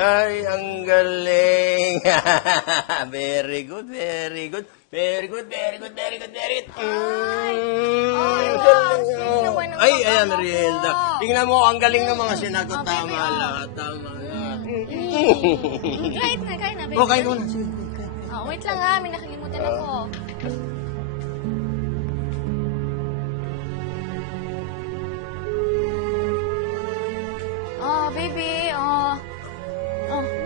Ay, ang galing. Very good, very good. Very good, very good, very good, very good. Ay, ayan, Merienda. Tingnan mo, ang galing ng mga sinagot. Tama lahat, tama lahat. Kahit na, baby. Oh, kain ko na. Sige, Wait lang ha, may nakalimutan ako. Baby,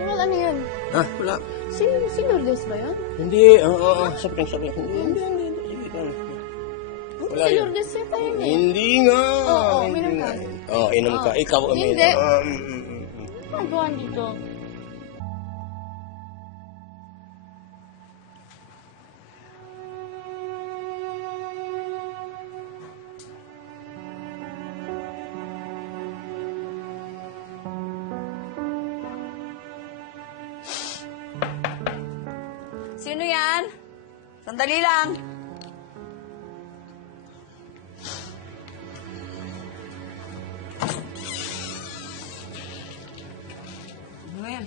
Noel, ano yun? Ha? Wala. Si Lourdes ba yun? Hindi, sabi. Hindi. Sige ka. Wala Si yun. Lourdes yata yun eh. Hindi nga. Oo, Hindi uminom nga. ka. Inom ka. Ikaw uminom. Hindi. Ano ba dito? Sino yan? Sandali lang. Noel.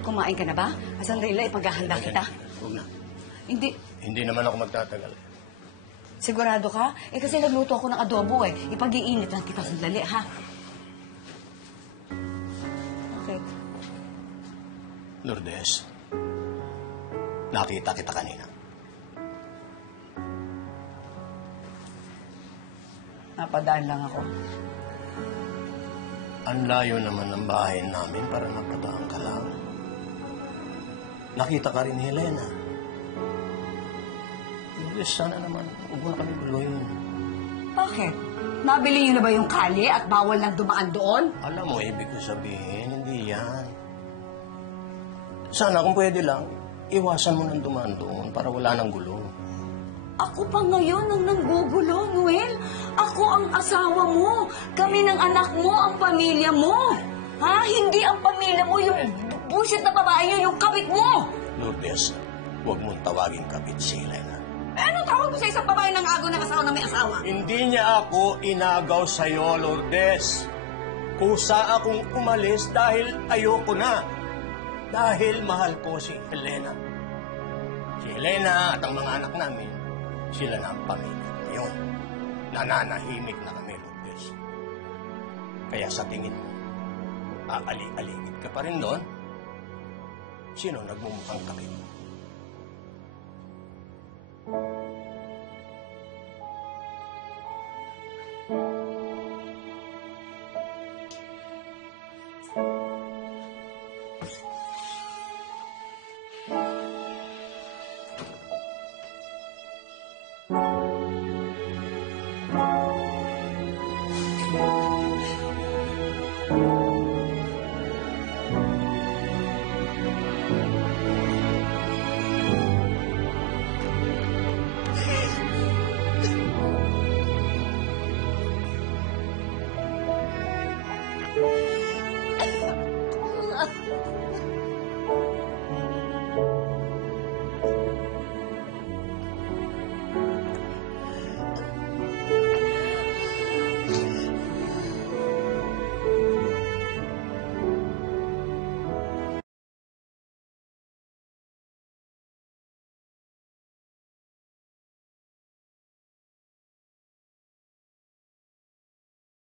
Kumain ka na ba? Sandali lang, ipaghahanda kita. Huwag na. Hindi. Hindi naman ako magtatagal. Sigurado ka? Kasi nagluto ako ng adobo eh. Ipag-iinit lang kita sandali, ha? Okay. Lourdes, nakita kita kanina. Napadaan lang ako. Ang layo naman ng bahay namin para napadaan ka lang. Nakita ka rin ni Helena. Lourdes, sana naman, huwag mo na kami guluhin. Bakit? Nabili niyo na ba yung kali at bawal nang dumaan doon? Alam mo, ibig ko sabihin, hindi yan. Sana kung pwede lang, iwasan mo nang dumaan doon para wala nang gulo. Ako pa ngayon ang nanggugulo, Noel. Ako ang asawa mo. Kami ng anak mo, ang pamilya mo. Ha? Hindi ang pamilya mo, yung bullshit na babae yun, yung kabit mo. Lourdes, huwag mong tawagin kapit si Helena. Anong tawag mo sa isang babae ng agaw ng asawa na may asawa? Hindi niya ako inagaw sa'yo, Lourdes. Kusa akong umalis dahil ayoko na. Dahil mahal ko si Helena. Si Helena at ang mga anak namin, sila na ang pamilya. Ngayon, nananahimik na kami, Lourdes. Kaya sa tingin mo, aali-aligid ka pa rin doon? Sino nagmumukhang kapit mo?